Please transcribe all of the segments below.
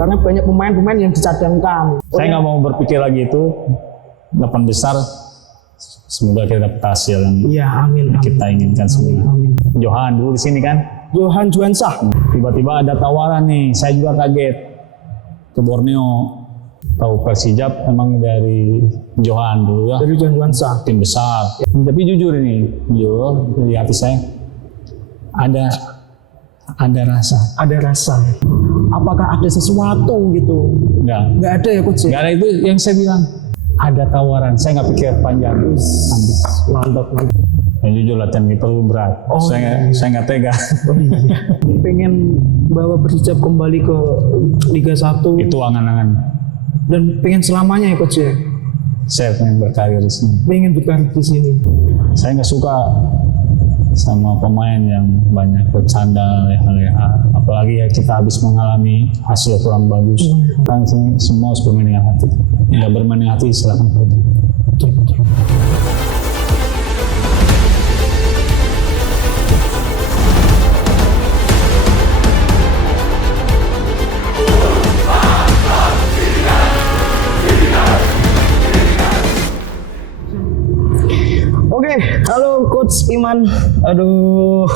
karena banyak pemain-pemain yang dicadangkan. Saya nggak mau berpikir lagi itu 8 besar. Semoga kita dapat hasil yang amin. kita inginkan semua. Amin. Johan dulu di sini kan. Johan Juansah. Tiba-tiba ada tawaran nih, saya juga kaget ke Borneo. Tahu Persijap emang dari Johan dulu ya. Dari Johan Juansah. Tim besar. Tapi jujur ini, jujur dari hati saya ada rasa. Ada rasa. Apakah ada sesuatu gitu? Nggak ada ya coach. Nggak ada, itu yang saya bilang. Ada tawaran, saya nggak pikir panjang. Mantap. Yang jujur latihan kiper itu berat. Saya nggak tega. Pengen bawa Persijap kembali ke Liga 1. Itu angan-angan. Dan pengen selamanya ya coach ya. Saya pengen berkarir di sini. Pengen berkarir di sini. Saya nggak suka sama pemain yang banyak bercanda, leha-leha. Apalagi ya kita habis mengalami hasil kurang bagus. Kan semua harus bermain dengan hati. Nggak bermain dengan hati silakan pergi. Betul. Oke, halo Coach Iman. Aduh,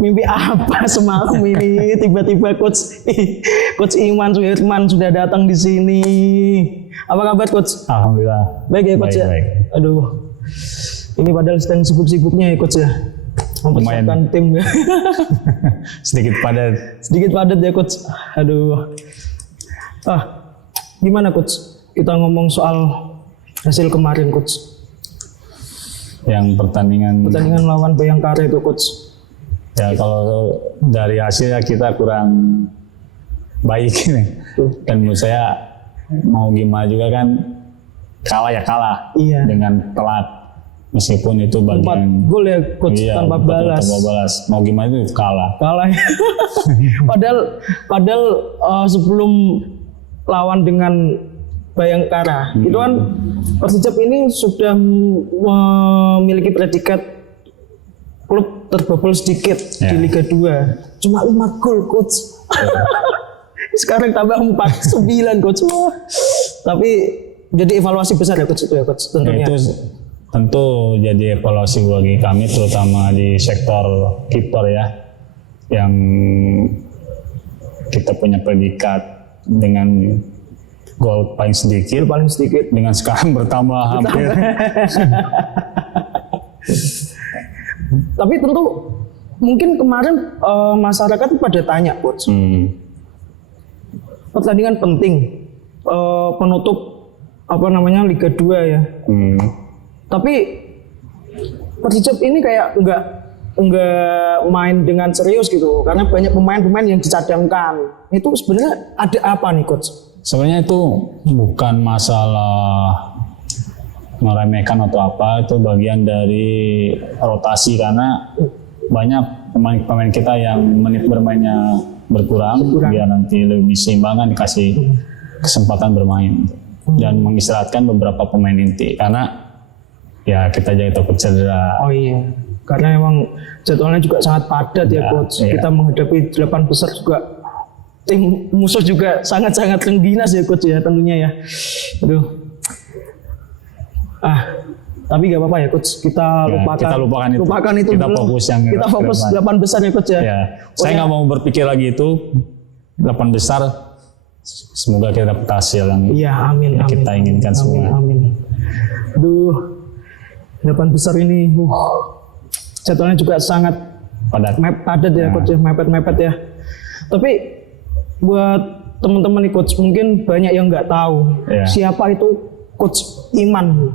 mimpi apa semalam ini? Tiba-tiba Coach Iman Suherman sudah datang di sini. Apa kabar Coach? Alhamdulillah. Baik ya Coach ya. Baik. Aduh, ini padahal sedang sibuk-sibuknya ya Coach ya. Mempersiapkan tim ya. Sedikit padat ya Coach. Aduh. Gimana Coach? Kita ngomong soal hasil kemarin Coach. Yang pertandingan lawan Bayangkara itu Coach. Ya kalau dari hasilnya kita kurang baik nih. Dan menurut saya mau gimana juga kan kalah ya kalah. Iya. Dengan telat. Meskipun itu bagian 4 gol ya Coach, tanpa balas. Mau gimana itu kalah. Padahal sebelum lawan dengan Bayangkara itu kan Persijap ini sudah memiliki predikat klub terbobol sedikit di Liga 2. Cuma 5 gol Coach. Sekarang tambah 9 Coach. Tapi jadi evaluasi besar ya Coach itu ya Coach tentunya. Itu tentu jadi evaluasi bagi kami terutama di sektor kiper ya. Yang kita punya predikat dengan gol paling sedikit dengan sekarang bertambah hampir. Tapi tentu mungkin kemarin masyarakat pada tanya Coach. Pertandingan penting penutup Liga 2 ya. Tapi Persijap ini kayak enggak main dengan serius gitu karena banyak pemain-pemain yang dicadangkan. Itu sebenarnya ada apa nih Coach? Sebenarnya itu bukan masalah meremehkan atau apa, itu bagian dari rotasi karena banyak pemain-pemain kita yang menit bermainnya berkurang. Biar nanti lebih seimbang kan dikasih kesempatan bermain dan mengistirahatkan beberapa pemain inti karena ya kita jadi takut cedera. Oh iya, karena emang jadwalnya juga sangat padat ya Coach. Kita menghadapi 8 besar juga. Tim musuh juga sangat-sangat rengginas ya Coach ya tentunya ya. Aduh. Tapi gak apa-apa ya Coach. Kita lupakan itu. Kita dulu. fokus yang kita fokus 8 besar ya Coach ya. Saya nggak mau berpikir lagi itu 8 besar. Semoga kita dapat hasil yang kita inginkan semua. Amin. Aduh. 8 besar ini jadwalnya juga sangat padat ya Coach ya. Mepet-mepet ya. Tapi buat teman-teman nih Coach, mungkin banyak yang nggak tahu siapa itu Coach Iman.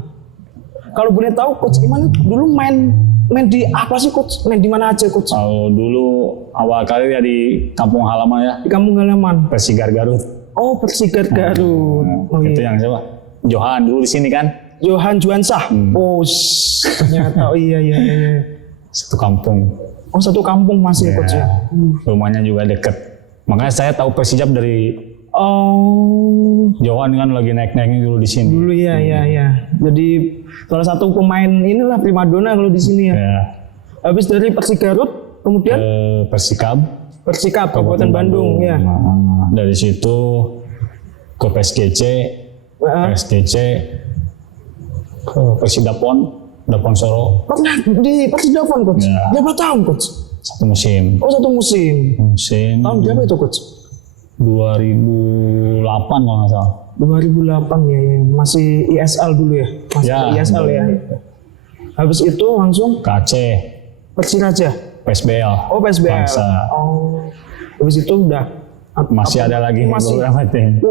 Kalau boleh tahu Coach Iman dulu main di apa sih Coach? Main di mana aja Coach? Kalau dulu awal kali ya di kampung halaman ya. Di kampung halaman. Persigar Garut. Oh Persigar Garut. Itu yang siapa? Johan dulu di sini kan? Johan Juansah. Ternyata iya. Satu kampung. Oh satu kampung masih Coach ya. Rumahnya juga deket. Makanya saya tahu Persijap dari Johan kan lagi naik-naiknya dulu di sini. Dulu ya. Jadi salah satu pemain inilah primadona kalau di sini ya. Habis dari Persigarut kemudian Persikab Kabupaten Bandung ya. Dari situ ke PSGC, ke Persidapon, Dapon Soro. Pernah di Persidapon coach? Ya. Berapa tahun coach? 1 musim. Oh 1 musim. Tahun berapa itu coach? 2008 kalau nggak salah. 2008 ya, masih ISL dulu ya? Masih Ya, ISL ya. Habis itu langsung ke Aceh, Persiraja. PSBL. Oh PSBL. Bangsa. Oh. Habis itu udah Masih ada lagi masih beberapa tim.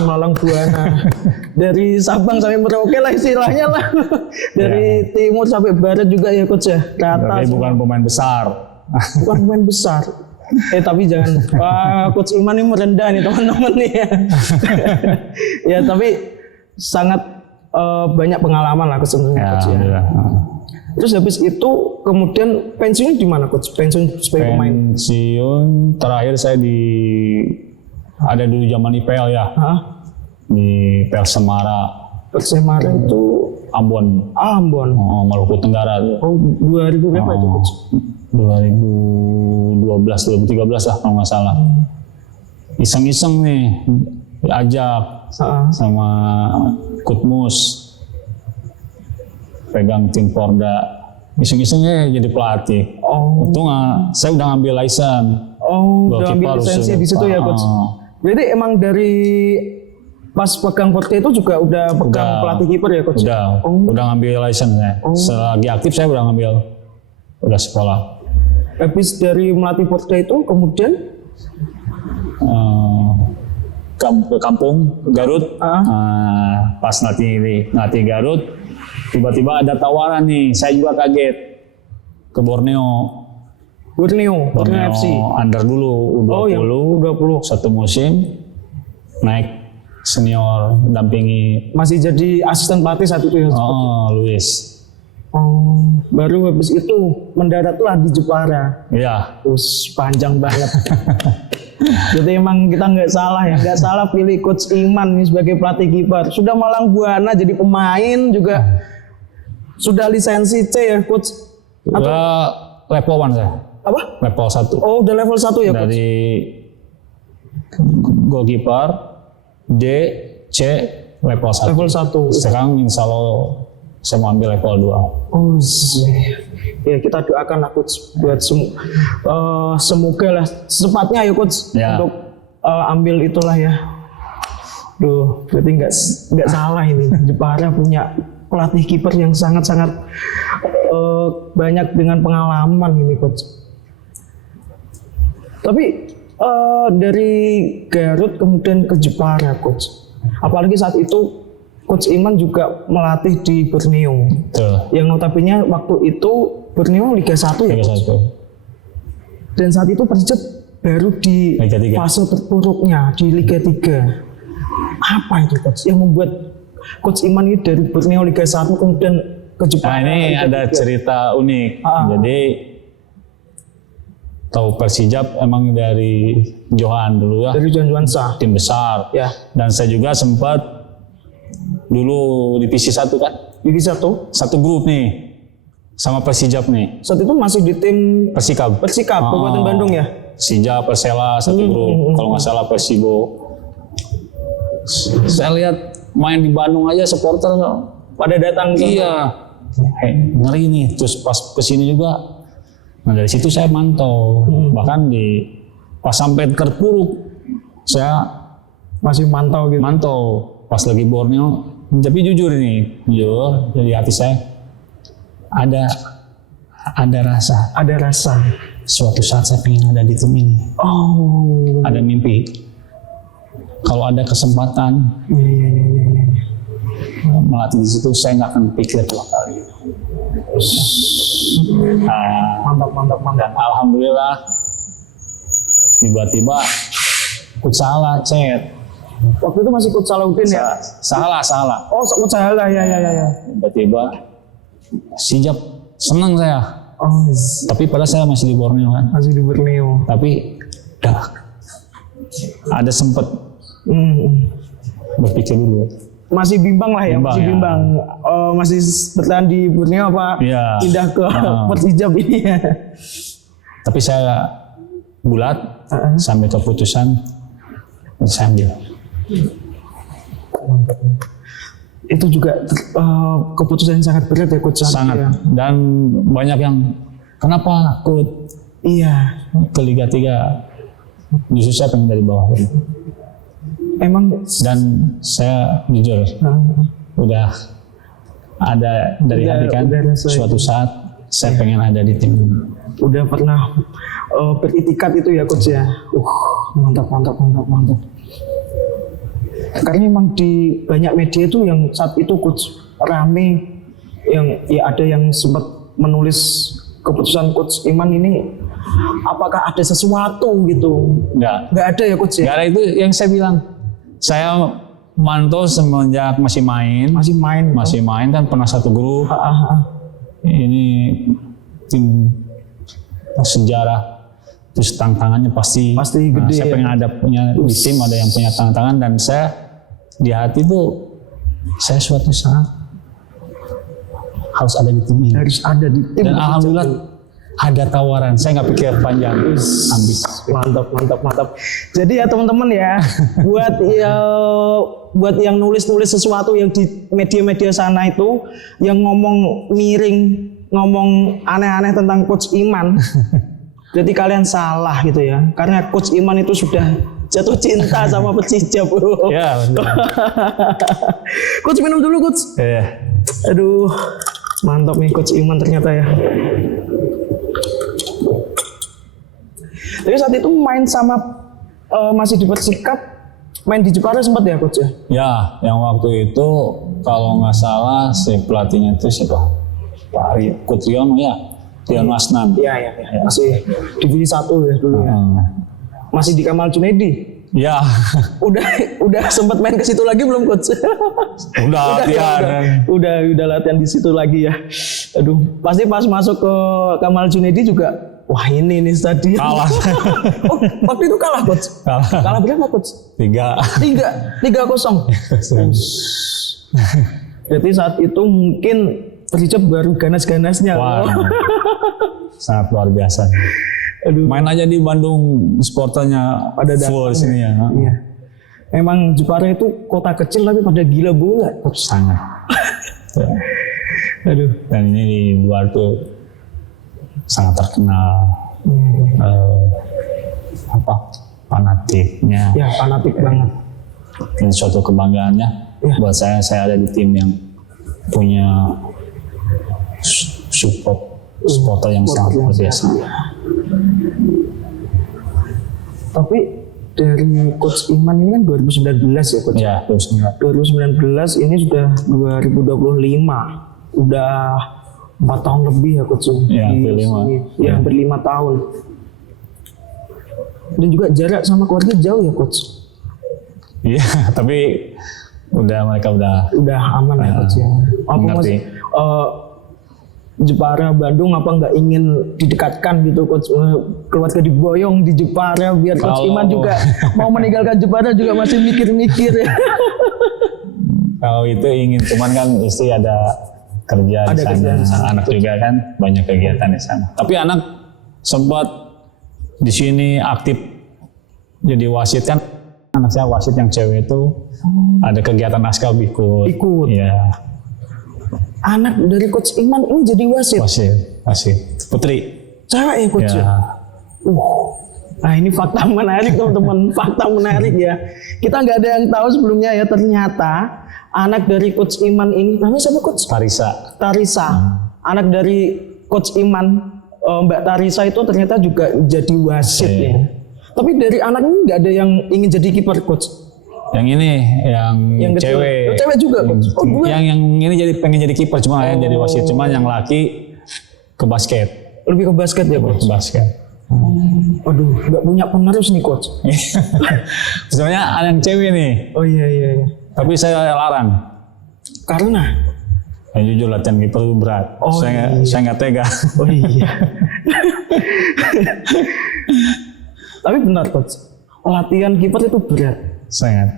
Malang Buana. Dari Sabang sampai Merauke lah istilahnya lah. Dari timur sampai barat juga ya coach ya. Ke Tapi atas. bukan pemain besar. Bukan pemain besar. Tapi jangan. Wah, Coach Iman ini merendah nih teman-teman nih ya. Ya tapi sangat banyak pengalaman lah sebenarnya Ya, coach ya. alhamdulillah. Terus habis itu kemudian pensiun di mana coach? Pensiun sebagai pemain? Pensiun terakhir saya ada dulu zaman IPL ya. Hah? Di Persemara Persemara itu Ambon. Ambon. Maluku Tenggara. Oh 2000 berapa itu coach? 2012, 2013 lah kalau nggak salah. Iseng-iseng nih diajak sama Kutmus pegang tim Porda, iseng-isengnya jadi pelatih. Untung saya udah ngambil license. Udah ambil lisensi di situ ya coach. Jadi emang dari pas pegang Porda itu juga udah pegang pelatih kiper ya coach? Udah ngambil license ya. Selagi aktif saya udah ngambil, udah sekolah. Habis dari melatih Porda itu kemudian ke kampung Garut. Pas nanti Garut, tiba-tiba ada tawaran nih, saya juga kaget, ke Borneo FC under dulu U20, 1 musim naik senior, dampingi. Masih jadi asisten pelatih saat itu ya? Luis. Baru habis itu mendaratlah di Jepara. Iya. Terus panjang banget. Jadi emang kita nggak salah pilih Coach Iman nih sebagai pelatih kiper. Sudah Malang Buana jadi pemain juga. Sudah lisensi C ya coach? Udah level 1 saya. Apa? Level 1. Oh udah level 1 ya coach? Dari goalkeeper D, C, level 1. Level 1. Sekarang insya Allah saya mau ambil level 2. Ya kita doakan lah coach buat semoga lah secepatnya ya coach untuk ambil itulah ya. Berarti nggak salah ini. Jepara punya pelatih kiper yang sangat-sangat banyak dengan pengalaman ini coach. Tapi dari Garut kemudian ke Jepara coach. Apalagi saat itu Coach Iman juga melatih di Borneo. Yang notabene waktu itu Borneo Liga 1 ya coach. Dan saat itu Persib baru di fase terpuruknya di Liga 3. Apa itu coach yang membuat Coach Iman ini dari Borneo Liga 1 kemudian ke Jepara? Nah ini ada cerita unik. Jadi tahu Persijap emang dari Johan dulu ya. Dari Johan Juansa. Tim besar. Ya. Dan saya juga sempat dulu divisi 1 kan. Divisi 1. Satu grup nih sama Persijap nih. Saat itu masih di tim Persikab. Kabupaten Bandung ya. Persijap, Persela satu grup. Kalau nggak salah Persibo. Saya lihat main di Bandung aja supporter pada datang. Iya. Ngeri nih. Terus pas kesini juga. Nah dari situ saya mantau. Bahkan pas sampai terpuruk saya masih mantau gitu. Mantau. Pas lagi Borneo. Tapi jujur dari hati saya ada rasa. Suatu saat saya pengen ada di tim ini. Ada mimpi. Kalau ada kesempatan melatih di situ, saya nggak akan pikir 2 kali. Mantap. Dan alhamdulillah tiba-tiba salah chat. Waktu itu masih Coach Salahuddin ya? Salah. Oh, Coach Salah ya. Tiba-tiba Persijap senang saya. Tapi padahal saya masih di Borneo kan. Masih di Borneo. Tapi ada sempet berpikir dulu. Masih bimbang lah ya, masih bimbang. Masih bertahan di Borneo apa pindah ke Persijap ini ya. Tapi saya bulat sampai keputusan saya ambil. Itu juga keputusan yang sangat berat ya coach. Sangat. Ya. Dan banyak yang kenapa ikut ke Liga 3? Justru saya pengen dari bawah. Emang dan saya jujur udah ada dari hati kan suatu saat saya pengen ada di tim. Udah pernah beritikat itu ya coach ya. Mantap. Karena memang di banyak media itu yang saat itu coach rame, yang ya ada yang sempat menulis keputusan coach Iman ini apakah ada sesuatu gitu. Nggak ada ya coach ya. Nggak ada, itu yang saya bilang. Saya mantau semenjak masih main kan, pernah satu grup. Ini tim sejarah, terus tantangannya pasti gede. Saya pengen ada punya di tim, ada yang punya tantangan, dan saya di hati tuh saya suatu saat harus ada di tim ini. Harus ada di tim. Dan alhamdulillah ada tawaran. Saya nggak pikir panjang, ambis. Mantap. Jadi ya teman-teman ya, buat yang nulis sesuatu yang di media-media sana itu, yang ngomong miring, ngomong aneh-aneh tentang coach Iman. Jadi kalian salah gitu ya, karena coach Iman itu sudah jatuh cinta sama Persija, bro. Ya, Coach minum dulu, coach. Aduh, mantap nih coach Iman ternyata ya. Tapi saat itu main sama masih di Persikap, main di Jepara sempat ya coach ya? Ya, yang waktu itu kalau nggak salah si pelatihnya itu siapa? Pak Kutriyono ya, Tion Wasnan. Iya. Masih divisi 1 ya dulu ya. Masih di Kamal Junaidi. Ya. Udah sempat main ke situ lagi belum coach? Udah latihan. Udah latihan di situ lagi ya. Aduh, pasti pas masuk ke Kamal Junaidi juga. Wah ini nih stadion. Kalah. Waktu itu kalah coach. Kalah berapa coach? 3-0. Berarti saat itu mungkin Persija baru ganas-ganasnya. Wah, sangat luar biasa. Aduh. Main aja di Bandung, supporternya pada full sini ya. Iya. Emang Jepara itu kota kecil tapi pada gila bola. Sangat. Aduh. Dan ini di luar tuh sangat terkenal. Fanatiknya. Ya, fanatik banget. Ini suatu kebanggaannya buat saya ada di tim yang punya supporter yang sangat luar biasa. Tapi dari coach Iman ini kan 2019 ya coach? Ya, 2019 ini sudah 2025. Udah 4 tahun lebih ya coach. Ya, hampir 5. Ya, hampir 5 tahun. Dan juga jarak sama keluarga jauh ya coach? Iya, tapi mereka udah aman ya coach ya. Apa mengerti. Jepara Bandung apa nggak ingin didekatkan gitu coach, keluarga diboyong di Jepara biar coach Iman juga mau meninggalkan Jepara juga masih mikir-mikir ya. Kalau itu ingin, cuman kan istri ada kerja di sana, anak juga kan banyak kegiatan di sana. Tapi anak sempat di sini aktif jadi wasit kan, anak saya wasit yang cewek itu ada kegiatan askab ikut. Ya. Anak dari coach Iman ini jadi wasit. Putri. Cewek ya coach. Ya. Nah ini fakta menarik teman-teman, fakta menarik ya. Kita nggak ada yang tahu sebelumnya ya, ternyata anak dari coach Iman ini, namanya siapa coach? Tarisa. Anak dari coach Iman, Mbak Tarisa itu ternyata juga jadi wasit ya. Tapi dari anak ini nggak ada yang ingin jadi kiper coach. Yang ini, yang cewek. Cewek juga coach. Yang ini pengen jadi kiper, cuma yang jadi wasit, cuma yang laki ke basket. Lebih ke basket ya coach. Aduh, nggak punya penerus nih coach. Sebenarnya ada yang cewek nih. Oh iya. Tapi saya larang. Karena? Ya jujur latihan kiper itu berat. Saya nggak tega. Oh iya. Tapi benar coach, latihan kiper itu berat. Sangat.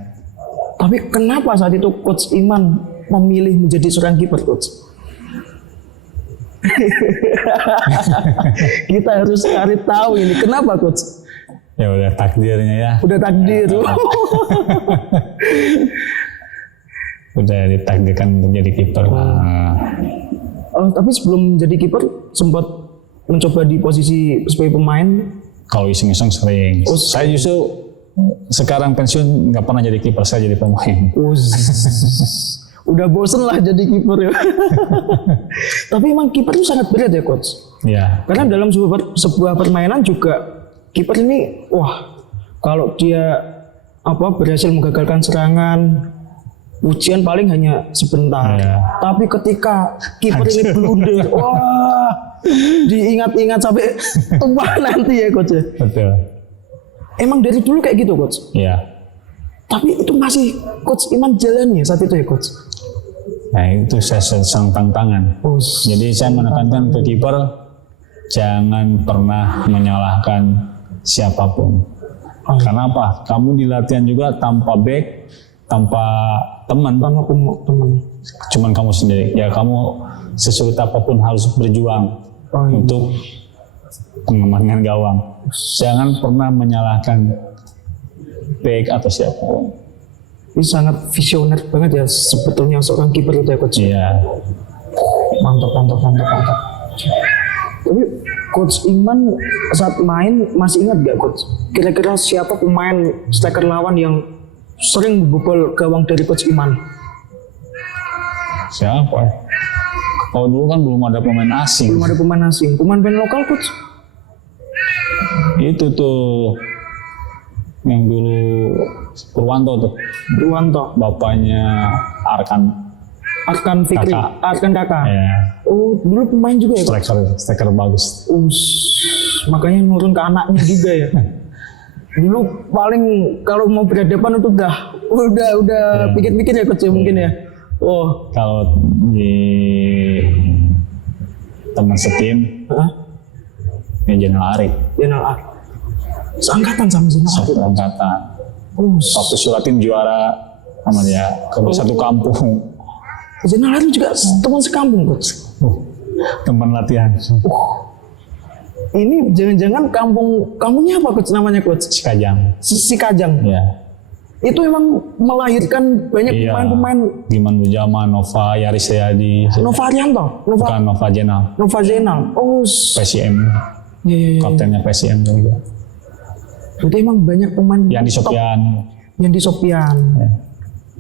Tapi kenapa saat itu coach Iman memilih menjadi seorang kiper coach? Kita harus cari tahu ini kenapa coach? Ya udah takdirnya ya. Udah takdir. Udah ditakdirkan untuk jadi kiper. Tapi sebelum jadi kiper sempat mencoba di posisi sebagai pemain. Kalau iseng-iseng sering. Saya justru sekarang pensiun nggak pernah jadi kiper, saya jadi pemain. Udah bosen lah jadi kiper ya. Tapi emang kiper itu sangat berat ya coach. Iya. Karena dalam sebuah permainan juga kiper ini kalau dia berhasil menggagalkan serangan, ujian paling hanya sebentar. Ya. Tapi ketika kiper ini blunder, diingat-ingat sampai tua nanti ya coach ya. Betul. Emang dari dulu kayak gitu coach. Iya. Tapi itu masih coach Iman jalannya saat itu ya coach. Nah itu saya sedang tantangan. Jadi saya menekankan ke kiper jangan pernah menyalahkan siapapun. Karena apa? Kamu di latihan juga tanpa back, tanpa teman, cuman kamu sendiri. Ya kamu sesulit apapun harus berjuang untuk mengamankan gawang. Jangan pernah menyalahkan back atau siapapun. Ini sangat visioner banget ya sebetulnya seorang kiper itu ya coach. Iya. Mantap. Tapi coach Iman saat main masih ingat gak coach? Kira-kira siapa pemain striker lawan yang sering membobol gawang dari coach Iman? Siapa? Kalau dulu kan belum ada pemain asing. Belum ada pemain asing. Pemain lokal coach? Itu tuh yang dulu Purwanto tuh. Bapaknya Arkan Fikri. Kakak. Arkan kakak. Ya. Dulu pemain juga ya coach? Striker bagus. Makanya nurun ke anaknya juga ya. Dulu paling kalau mau berhadapan itu udah pikir-pikir ya coach ya mungkin ya. Kalau di teman setim, ya Jenderal Arif. Seangkatan sama Jenderal Arif. Seangkatan. Waktu Suratin juara sama dia, satu kampung. Jenderal Arif juga teman sekampung coach. Teman latihan. Ini jangan-jangan kampungnya apa coach namanya coach? Sikajang. Ya. Itu emang melahirkan banyak pemain-pemain. Giman Bujama, Nova, Yaris Yadi. Nova Arianto. Bukan Nova Jenal. PSM. Iya. Kaptennya PSM juga. Berarti emang banyak pemain. Yandi Sopian. Ya.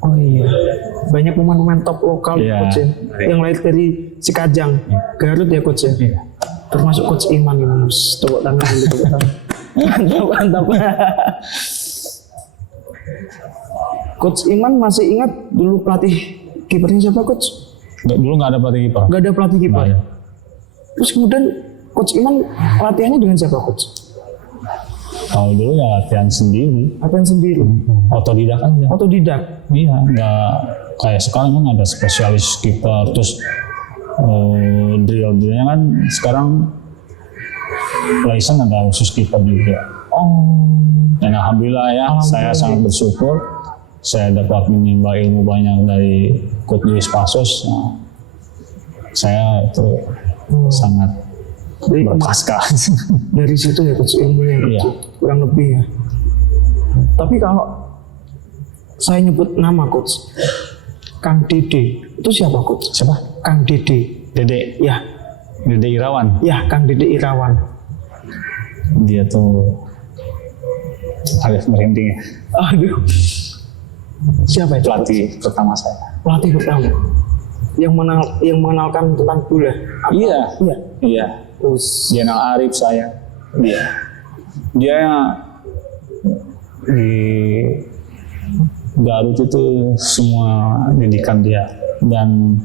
Oh iya. Banyak pemain-pemain top lokal coach ya. Yang lahir dari Sikajang. Garut ya coach ya. Iya. Termasuk coach Iman ini. Tepuk tangan dulu. Mantap. Coach Iman masih ingat dulu pelatih kipernya siapa coach? Dulu nggak ada pelatih kiper. Nggak ada pelatih kiper. Ya. Terus kemudian coach Iman latihannya dengan siapa coach? Kalau dulu ya latihan sendiri. Otodidak aja. Iya, nggak kayak sekarang kan ada spesialis kiper, terus drill-drillnya kan sekarang license ada khusus kiper juga. Dan alhamdulillah saya sangat bersyukur saya dapat menimba ilmu banyak dari Coach Luis Pasos. Saya itu sangat berkah sekali. Dari situ ya coach ilmunya kurang lebih ya. Tapi kalau saya nyebut nama coach Kang Dede, itu siapa coach? Siapa? Kang Dede. Dede? Ya. Dede Irawan? Ya, Kang Dede Irawan. Dia tuh harus merinding ya. Aduh. Siapa itu? Pelatih pertama saya. Pelatih pertama? Yang mengenalkan tentang bola? Iya. Jenderal Arif saya. Dia di Garut itu semua didikan dia. Dan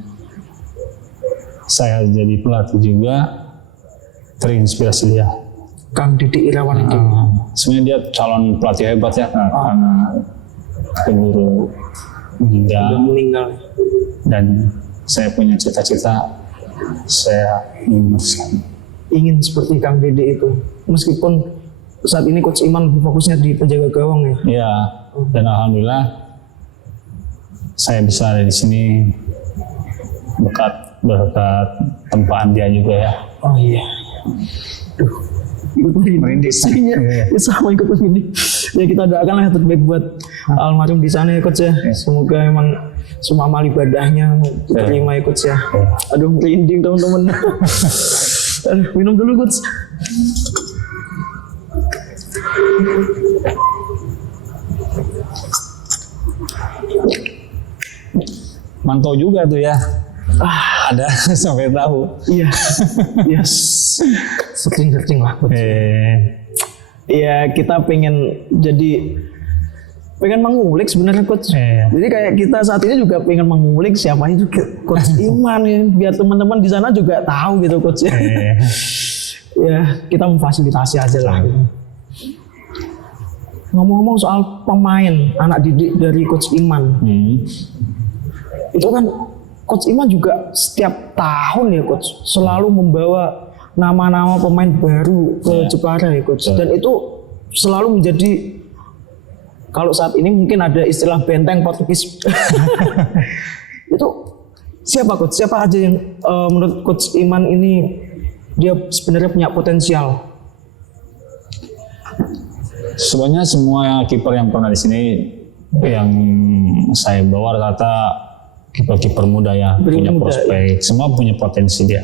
saya jadi pelatih juga terinspirasi dia. Kang Dede Irawan itu. Sebenarnya dia calon pelatih hebat ya karena keburu meninggal. Dan saya punya cita-cita, saya ingin seperti Kang Dede itu. Meskipun saat ini Coach Iman fokusnya di penjaga gawang ya. Iya. Dan alhamdulillah saya bisa ada di sini berkat tempaan dia juga ya. Oh iya. ikut merinding. Ya, sama ikut merinding. Ya kita doakan yang terbaik buat almarhum di sana ya coach ya. Semoga emang semua amal ibadahnya diterima ya coach ya. Aduh merinding teman-teman. Aduh, minum dulu coach. Mantau juga tuh ya. Ada sampai tahu. Iya. Yes. Searching lah coach. Iya, kita pengen mengulik sebenarnya coach. Jadi kayak kita saat ini juga pengen mengulik siapa itu coach Iman ya, biar teman-teman di sana juga tahu gitu coach. Ya, kita memfasilitasi aja lah. Ngomong-ngomong soal pemain anak didik dari coach Iman. Itu kan coach Iman juga setiap tahun ya coach selalu membawa nama-nama pemain baru ke Jepara ya coach. Dan itu selalu menjadi, kalau saat ini mungkin ada istilah benteng Portugis. Itu siapa coach? Siapa aja yang menurut coach Iman ini dia sebenarnya punya potensial? Sebenarnya semua kiper yang pernah di sini yang saya bawa rata-rata kiper-kiper muda ya, punya prospek, semua punya potensi dia.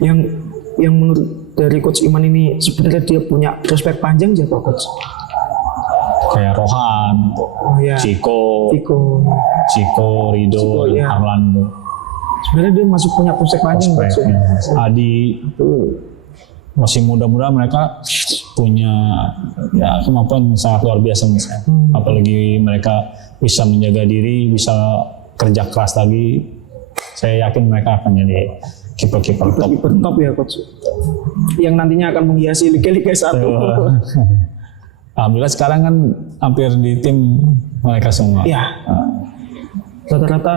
Yang menurut dari coach Iman ini sebenarnya dia punya prospek panjang siapa coach? Kayak Rohan, Ciko, Rido, Harlan. Sebenarnya dia masih punya prospek panjang. Adi, masih muda-muda, mereka punya ya kemampuan sangat luar biasa menurut saya. Apalagi mereka bisa menjaga diri, bisa kerja keras lagi. Saya yakin mereka akan jadi kiper-kiper top ya coach. Yang nantinya akan menghiasi Liga 1. Alhamdulillah sekarang kan hampir di tim mereka semua. Iya. Rata-rata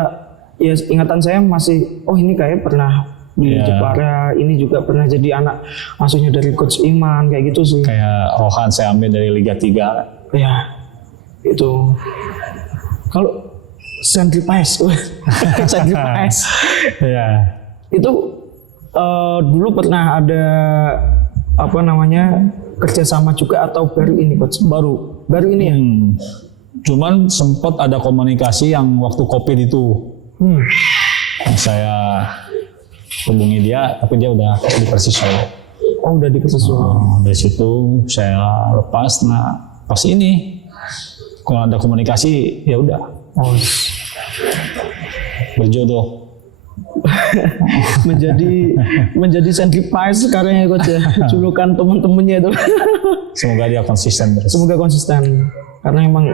ya ingatan saya masih, oh ini kayak pernah di Jepara, ini juga pernah jadi anak asuhnya dari coach Iman kayak gitu sih. Kayak Rohan saya ambil dari Liga 3. Iya. Itu. Kalau Sandri Paes. Iya. Itu dulu pernah ada apa namanya kerjasama juga atau baru ini coach? Baru ini ya. Cuman sempat ada komunikasi yang waktu COVID itu. Saya hubungi dia, tapi dia udah di Persis Solo. Oh udah di Persis Solo. Dari situ saya lepas. Nah pas ini kalau ada komunikasi ya udah. Berjodoh. menjadi Sandri Paes sekarang ya coach ya, julukan teman-temannya itu. Semoga dia konsisten terus. Semoga konsisten karena emang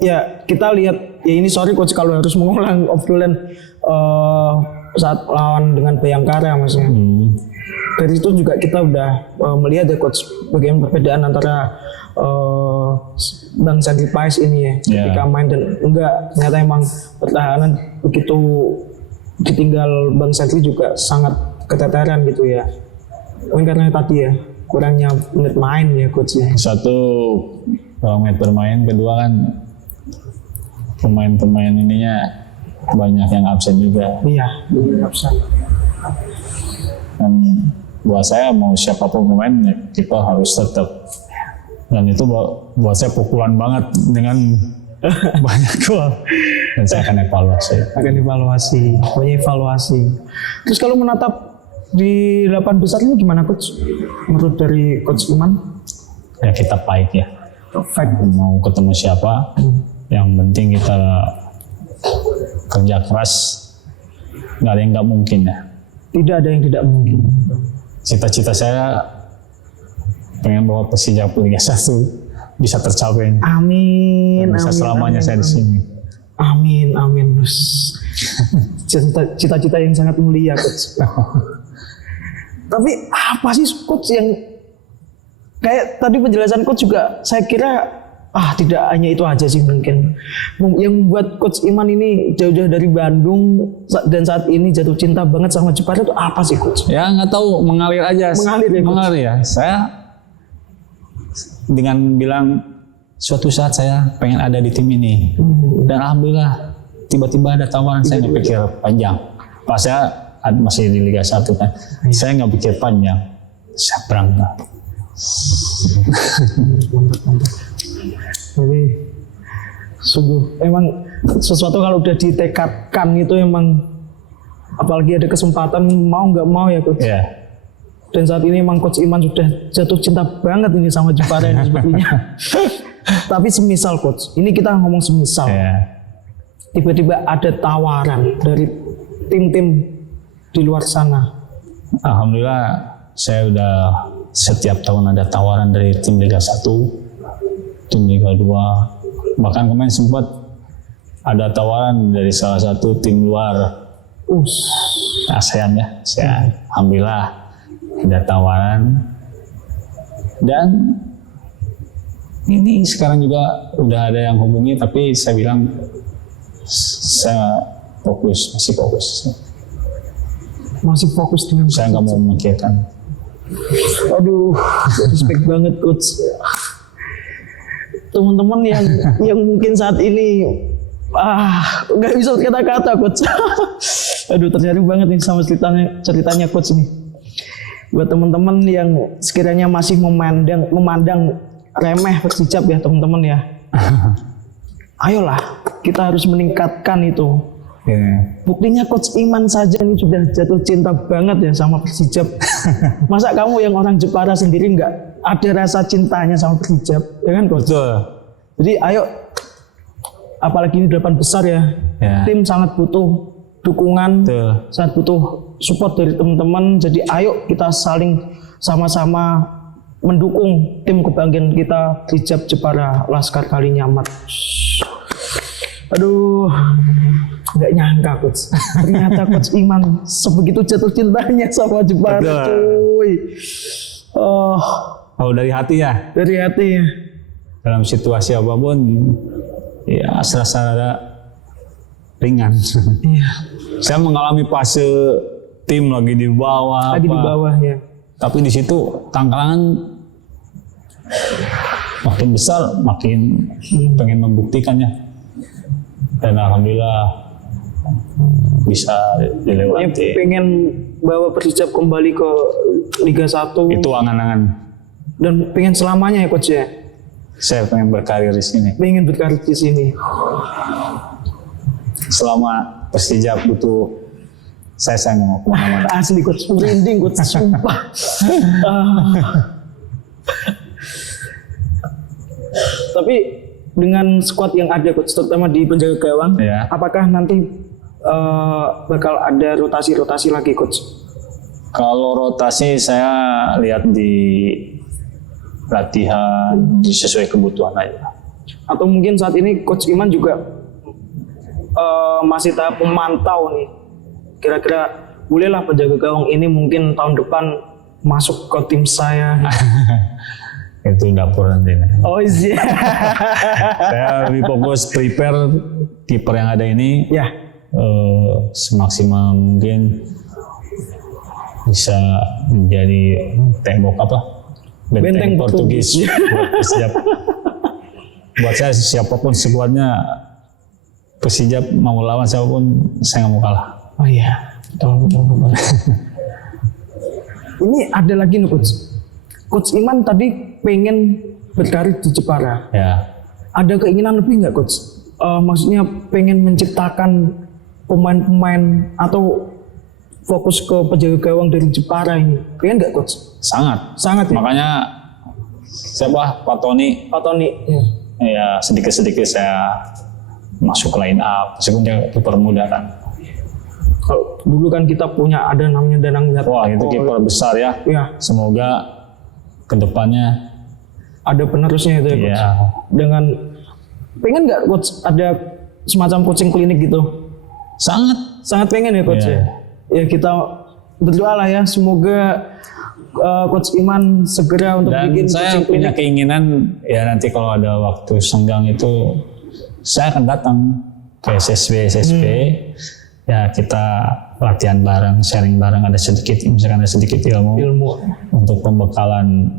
ya kita lihat ya ini, sorry coach kalau harus mengulang obrolan saat lawan dengan Bayangkara maksudnya. Dari itu juga kita udah melihat ya coach bagaimana perbedaan antara Bang Sandri Paes ini ya ketika main dan enggak, ternyata emang pertahanan begitu ditinggal Bang Sandri juga sangat keteteran gitu ya. Mungkin karena tadi ya kurangnya menit main ya coach ya. Satu kurang menit bermain, kedua kan pemain-pemain ininya banyak yang absen juga. Iya, absen. Dan buat saya mau siapapun pemain ya kita harus tetap, dan itu buat saya pukulan banget dengan banyak gol. Dan saya akan evaluasi. Pokoknya evaluasi. Terus kalau menatap di 8 besar ini gimana coach? Menurut dari coach Iman? Ya kita fight ya. Fight. Mau ketemu siapa? Yang penting kita kerja keras. Nggak ada yang nggak mungkin ya. Tidak ada yang tidak mungkin. Cita-cita saya pengen bawa Persija ke Liga 1 bisa tercapai. Amin. Bisa selamanya saya di sini. Amin. Cita-cita yang sangat mulia coach. Tapi apa sih coach yang kayak tadi penjelasan coach juga saya kira tidak hanya itu aja sih mungkin yang membuat coach Iman ini jauh-jauh dari Bandung dan saat ini jatuh cinta banget sama Jepara itu apa sih coach? Ya nggak tahu, mengalir aja. Mengalir ya. Saya dengan bilang suatu saat saya pengen ada di tim ini dan alhamdulillah tiba-tiba ada tawaran. Saya nggak pikir panjang. Pas saya masih di Liga 1 kan, saya nggak pikir panjang. Siap berangkat. Mantap. Jadi sungguh emang sesuatu kalau udah ditekadkan itu emang, apalagi ada kesempatan mau nggak mau ya coach. Ya. Dan saat ini emang Coach Iman sudah jatuh cinta banget ini sama Jepara ini sepertinya. Tapi semisal coach, ini kita ngomong semisal. Tiba-tiba ada tawaran dari tim-tim di luar sana. Alhamdulillah saya udah setiap tahun ada tawaran dari tim Liga 1, tim Liga 2. Bahkan kemarin sempat ada tawaran dari salah satu tim luar ASEAN ya. Alhamdulillah ada tawaran. Dan ini sekarang juga udah ada yang hubungi, tapi saya bilang saya masih fokus Dengan saya nggak mau memikirkan. Aduh, respect banget coach. Teman-teman yang mungkin saat ini nggak bisa kata-kata coach. Aduh, terharu banget nih sama ceritanya coach nih. Buat teman-teman yang sekiranya masih memandang remeh Persijap ya teman-teman ya. Ayolah, kita harus meningkatkan itu. Buktinya Coach Iman saja ini sudah jatuh cinta banget ya sama Persijap. Masa kamu yang orang Jepara sendiri nggak ada rasa cintanya sama Persijap, ya kan Coach? Betul. Jadi ayo, apalagi ini 8 besar ya. Tim sangat butuh dukungan, sangat butuh support dari teman-teman. Jadi ayo kita saling sama-sama mendukung tim kebanggaan kita Persijap Jepara Laskar Kalinyamat. Aduh, nggak nyangka coach. Ternyata Coach Iman sebegitu jatuh cintanya sama Jepara, cuy. Oh, dari hati ya? Dari hati ya. Dalam situasi apapun, ya serasa ringan. Iya. Saya mengalami fase tim lagi di bawah. Lagi di bawah ya. Tapi di situ tantangan makin besar, makin pengen membuktikannya. Dan alhamdulillah bisa dilewati. Pengen bawa Persijap kembali ke Liga 1. Itu angan-angan. Dan pengen selamanya ya coach ya. Saya pengen berkarir di sini. Pengen berkarir di sini. Selama Persijap butuh saya nggak mau kemana-mana. Asli coach, merinding coach, sumpah. Tapi dengan squad yang ada coach, terutama di penjaga gawang, apakah nanti bakal ada rotasi lagi coach? Kalau rotasi saya lihat di latihan sesuai kebutuhan aja. Atau mungkin saat ini Coach Iman juga masih tahap memantau nih. Kira-kira bolehlah penjaga gawang ini mungkin tahun depan masuk ke tim saya. Itu dapur nanti. Oh iya. Saya lebih fokus prepare kiper yang ada ini. Ya. Semaksimal mungkin bisa menjadi tembok benteng Portugis buat Persijap. Buat saya siapapun skuadnya Persijap mau lawan siapapun saya nggak mau kalah. Oh iya, betul. Ini ada lagi nih coach. Coach Iman tadi pengen berkarir di Jepara. Ya. Ada keinginan lebih nggak coach? Maksudnya pengen menciptakan pemain-pemain atau fokus ke penjaga gawang dari Jepara ini, pengen nggak coach? Sangat ya? Makanya siapa? Pak Tony ya sedikit-sedikit saya masuk line up, sebenarnya kiper muda kan. Kalau dulu kan kita punya ada namanya Danang Wiatako. Wah itu kiper besar ya. Semoga kedepannya ada penerusnya itu ya coach. Dengan pengen nggak coach ada semacam coaching klinik gitu? Sangat pengen ya coach ya. Ya kita berdoa lah ya, semoga Coach Iman segera untuk bikin coaching klinik. Dan saya punya keinginan ya nanti kalau ada waktu senggang itu saya akan datang ke SSB. Ya kita latihan bareng, sharing bareng, misalkan ada sedikit ilmu untuk pembekalan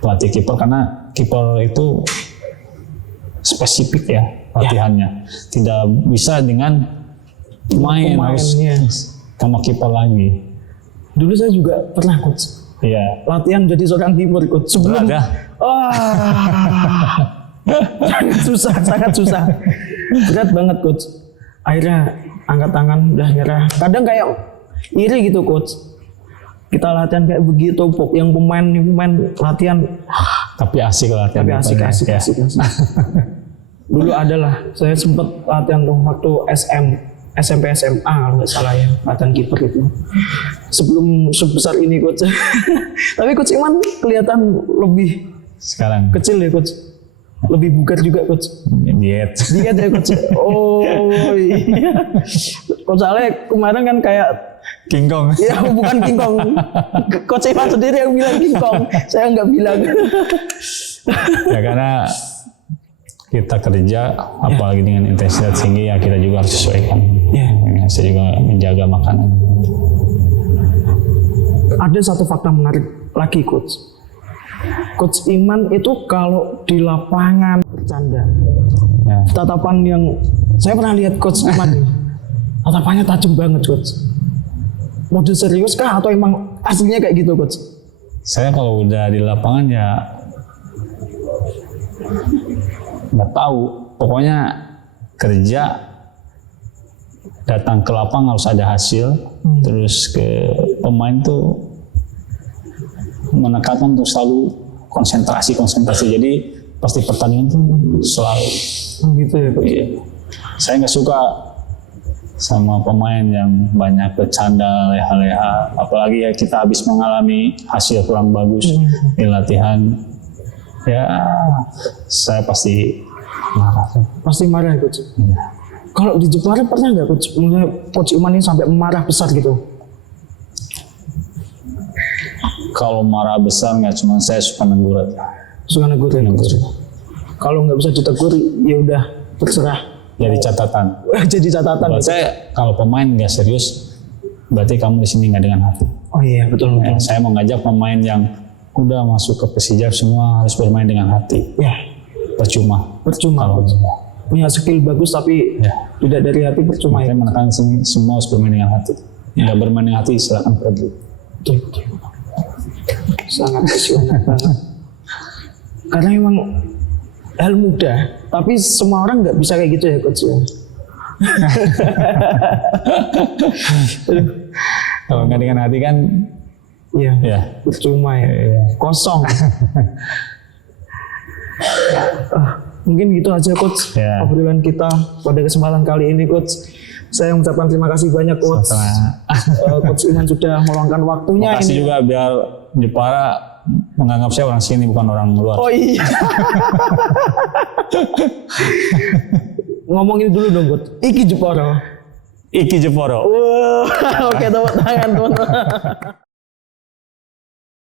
pelatih kiper, karena kiper itu spesifik ya latihannya. Tidak bisa dengan main harus sama kiper lagi. Dulu saya juga pernah coach Iya. latihan jadi seorang kiper coach sebelum Berat ya? sangat susah berat banget coach. Akhirnya angkat tangan udah nyerah. Kadang kayak iri gitu coach, kita latihan kayak begitu, yang pemain latihan Tapi asik latihan. tapi asik. Dulu adalah saya sempat latihan tuh waktu SMP SMA kalau nggak salah ya, latihan kiper itu sebelum sebesar ini coach. Tapi coach Iman kelihatan lebih Sekarang kecil ya coach, lebih bugar juga coach. diet. Diet ya coach. Oh iya. Coach Ale kemarin kan kayak King Kong. ya bukan King Kong. Coach Iman sendiri yang bilang King Kong, saya nggak bilang. Ya karena kita kerja apalagi dengan intensitas tinggi ya kita juga harus sesuaikan. Ya. Saya juga menjaga makanan. Ada satu fakta menarik lagi coach. Coach Iman itu kalau di lapangan bercanda, Ya. tatapan yang saya pernah lihat Coach Iman, tatapannya tajam banget coach. Mode serius kah atau emang aslinya kayak gitu coach? Saya kalau udah di lapangan ya nggak tahu. Pokoknya kerja, datang ke lapangan harus ada hasil. Terus ke pemain tuh menekankan untuk selalu konsentrasi. Jadi pasti pertandingan tuh selalu. Gitu ya coach. Iya. Saya nggak suka sama pemain yang banyak bercanda leha-leha, apalagi ya kita habis mengalami hasil kurang bagus di latihan, ya saya pasti marah. Pasti marah ya coach. Ya. Kalau di Jepara pernah nggak coach, Coach Iman ini sampai marah besar gitu? Kalau marah besar nggak, cuma saya suka negur aja. Suka negur ya coach. Kalau nggak bisa ditegur ya udah terserah. Jadi catatan. Jadi catatan. Buat gitu. saya kalau pemain nggak serius, berarti kamu di sini nggak dengan hati. Oh iya betul. Ya, saya mau ngajak pemain yang udah masuk ke Persija semua harus bermain dengan hati. Ya Percuma. Kalau coach. Punya skill bagus tapi ya. tidak dari hati percuma ya. Saya menekan sini semua harus bermain dengan hati. Nggak bermain dengan hati silakan pergi. Betul. Sangat visioner banget. Karena memang hal mudah, tapi semua orang nggak bisa kayak gitu ya coach. Kalau nggak dengan hati kan, Iya. ya. Percuma ya. Iya. Kosong. Mungkin gitu aja coach Ya. obrolan kita pada kesempatan kali ini coach. Saya mengucapkan terima kasih banyak coach. Coach Iman sudah meluangkan waktunya Makasih ini. juga biar Jepara menganggap saya orang sini bukan orang luar. Oh iya. Ngomongin dulu dong coach. Iki Jepara. Iki Jeporo. Wah, oke tepuk tangan teman-teman.